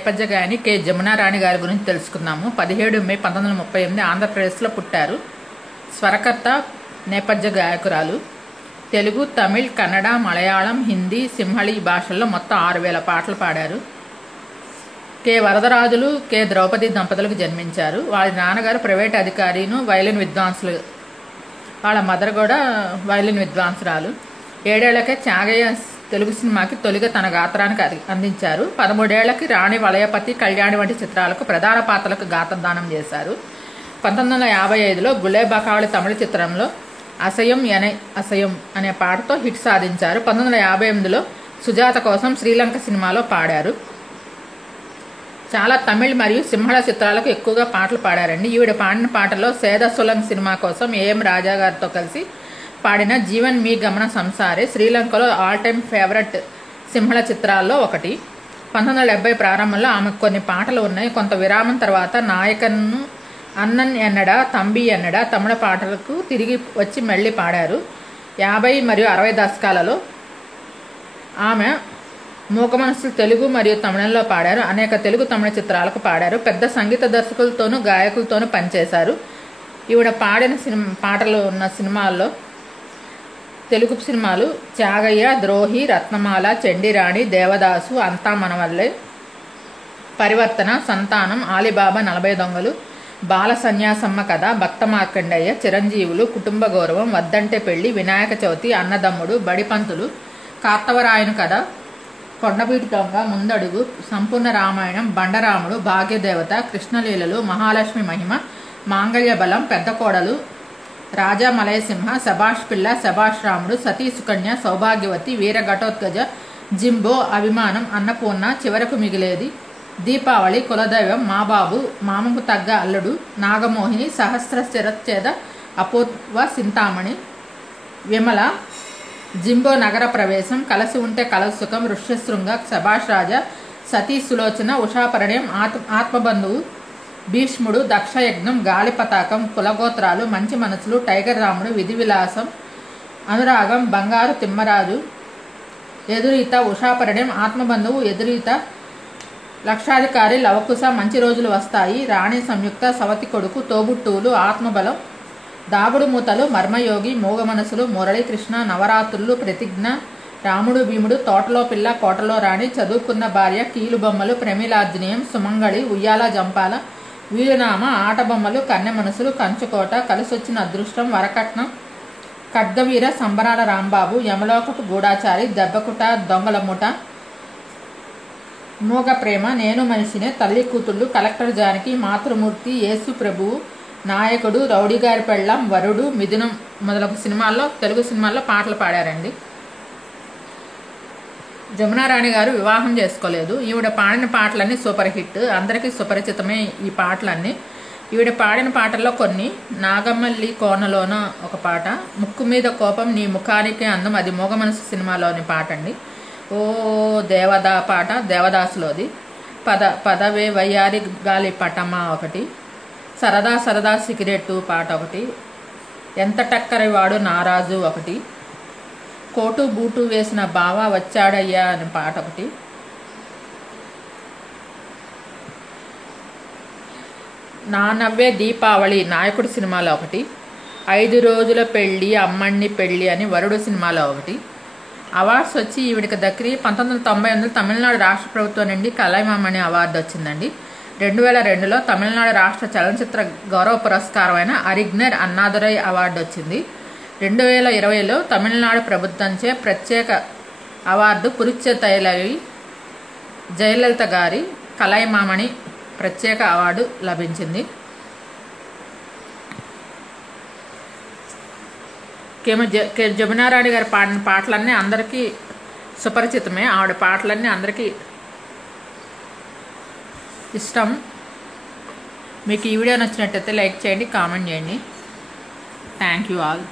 నేపథ్య గాయని కె జమునారాణి గారి గురించి తెలుసుకుందాము. 17 మే 1938 ఆంధ్రప్రదేశ్లో పుట్టారు. స్వరకర్త, నేపథ్య గాయకురాలు. తెలుగు, తమిళ్, కన్నడ, మలయాళం, హిందీ, సింహళి భాషల్లో మొత్తం 6000 పాటలు పాడారు. కె వరదరాజులు, కె ద్రౌపది దంపతులకు జన్మించారు. వాళ్ళ నాన్నగారు ప్రైవేట్ అధికారిను, వైలిన్ విద్వాంసులు. వాళ్ళ మదర్ కూడా వైలిన్ విద్వాంసురాలు. 7 ఏళ్లకే త్యాగయ్య తెలుగు సినిమాకి తొలిగా తన గాత్రానికి అందించారు. 13 ఏళ్లకి రాణి వలయపతి, కళ్యాణి వంటి చిత్రాలకు ప్రధాన పాత్రలకు గాత్రదానం చేశారు. 1955లో గులేబకావళి తమిళ చిత్రంలో అసయం ఎనై అసయం అనే పాటతో హిట్ సాధించారు. 1958లో సుజాత కోసం శ్రీలంక సినిమాలో పాడారు. చాలా తమిళ్ మరియు సింహళ చిత్రాలకు ఎక్కువగా పాటలు పాడారండి. ఈవిడ పాడిన పాటల్లో సేద సులంగ్ సినిమా కోసం ఏఎం రాజా గారితో కలిసి పాడిన జీవన్ మీ గమన సంసారే శ్రీలంకలో ఆల్ టైమ్ ఫేవరెట్ సింహళ చిత్రాల్లో ఒకటి. 1970 ప్రారంభంలో ఆమెకు కొన్ని పాటలు ఉన్నాయి. కొంత విరామం తర్వాత నాయకన్ను, అన్నన్ ఎన్నడా, తంబి ఎన్నడా తమిళ పాటలకు తిరిగి వచ్చి మళ్ళీ పాడారు. 50 మరియు 60 దశకాలలో ఆమె మూగ మనసులు తెలుగు మరియు తమిళంలో పాడారు. అనేక తెలుగు తమిళ చిత్రాలకు పాడారు. పెద్ద సంగీత దర్శకులతోనూ గాయకులతోనూ పనిచేశారు. ఈవిడ పాడిన పాటలు ఉన్న సినిమాల్లో తెలుగు సినిమాలు త్యాగయ్య, ద్రోహి, రత్నమాల, చండీరాణి, దేవదాసు, అంతా మనవల్లే, పరివర్తన, సంతానం, ఆలిబాబా, 40 దొంగలు, బాల సన్యాసమ్మ కథ, భక్త మార్కండయ్య, చిరంజీవులు, కుటుంబ గౌరవం, వద్దంటే పెళ్లి, వినాయక చవితి, అన్నదమ్ముడు, బడిపంతులు, కార్తవరాయను కథ, కొండవీటి దొంగ, ముందడుగు, సంపూర్ణ రామాయణం, బండరాముడు, భాగ్యదేవత, కృష్ణలీలలు, మహాలక్ష్మి మహిమ, మాంగళ్య బలం, పెద్ద కోడలు, రాజా మలయసింహ, శభాష్ పిల్ల, శభాష్ రాముడు, సతీ సుకన్య, సౌభాగ్యవతి, వీర ఘటోత్కజ, జింబో, అభిమానం, అన్నపూర్ణ, చివరకు మిగిలేది, దీపావళి, కులదైవం, మా బాబు, మామకు తగ్గ అల్లుడు, నాగమోహిని, సహస్ర శిరచ్ఛేద, అపూర్వ సింతామణి, విమల, జింబో నగర ప్రవేశం, కలసి ఉంటే కలసుకం, ఋష్యశృంగ, శభాష్ రాజా, సతీ సులోచన, ఉషాపరణ్యం, ఆత్మబంధువు, భీష్ముడు, దక్షయజ్ఞం, గాలి పతాకం, కులగోత్రాలు, మంచి మనసులు, టైగర్ రాముడు, విధి విలాసం, అనురాగం, బంగారు తిమ్మరాజు, ఎదురీత, ఉషాపరణ్యం, ఆత్మబంధువు, ఎదురీత, లక్షాధికారి, లవకుశ, మంచి రోజులు వస్తాయి, రాణి సంయుక్త, సవతి కొడుకు, తోబుట్టువులు, ఆత్మబలం, దాగుడు మూతలు, మర్మయోగి, మూగ మనసులు, మురళీకృష్ణ, నవరాత్రులు, ప్రతిజ్ఞ, రాముడు భీముడు, తోటలో పిల్ల, కోటలో రాణి, చదువుకున్న భార్య, కీలుబొమ్మలు, ప్రమిలార్జునీయం, సుమంగళి, ఉయ్యాల జంపాల, వీలునామ, ఆటబొమ్మలు, కన్నె మనసులు, కంచుకోట, కలిసొచ్చిన అదృష్టం, వరకట్నం, ఖడ్గవీర, సంబరాల రాంబాబు, యమలోకపు గూఢాచారి, దెబ్బకుట, దొంగల ముఠ, మూగ ప్రేమ, నేను మనిషినే, తల్లి కూతుళ్ళు, కలెక్టర్ జానకి, మాతృమూర్తి, యేసు ప్రభువు, నాయకుడు, రౌడీగారి పెళ్ళం, వరుడు, మిథునం మొదలగు సినిమాల్లో తెలుగు సినిమాల్లో పాటలు పాడారండి. జమునారాణి గారు వివాహం చేసుకోలేదు. ఈవిడ పాడిన పాటలన్నీ సూపర్ హిట్, అందరికీ సుపరిచితమే ఈ పాటలన్నీ. ఈవిడ పాడిన పాటల్లో కొన్ని: నాగమల్లి కోనలోన ఒక పాట, ముక్కు మీద కోపం నీ ముఖానికే అందం, అది మూగ మనసు సినిమాలోని పాట అండి. ఓ దేవదా పాట దేవదాసులోది. పదవే వయ్యారి గాలి పటమా ఒకటి, సరదా సరదా సిగరెట్టు పాట ఒకటి, ఎంత టక్కరి వాడు నారాజు ఒకటి, కోటు బూటు వేసిన బావా వచ్చాడయ్యా అనే పాట ఒకటి, నా నవ్వే దీపావళి నాయకుడు సినిమాలో ఒకటి, 5 రోజుల పెళ్ళి, అమ్మణ్ణి పెళ్ళి అని వరుడు సినిమాలో ఒకటి. అవార్డ్స్ వచ్చి ఈవిడికి దక్కి 1998 తమిళనాడు రాష్ట్ర ప్రభుత్వం నుండి కలైమామణి అవార్డు వచ్చిందండి. 2002లో తమిళనాడు రాష్ట్ర చలనచిత్ర గౌరవ పురస్కారమైన అరిగ్నర్ అన్నాదురై అవార్డు వచ్చింది. 2020లో తమిళనాడు ప్రభుత్వంచే ప్రత్యేక అవార్డు పురిచ్చెతైలవి జయలలిత గారి కలైమామణి ప్రత్యేక అవార్డు లభించింది. కె జమునారాణి గారు పాడిన పాటలన్నీ అందరికీ సుపరిచితమే. ఆవిడ పాటలన్నీ అందరికీ ఇష్టం. మీకు ఈ వీడియో నచ్చినట్టయితే లైక్ చేయండి, కామెంట్ చేయండి. Thank you all.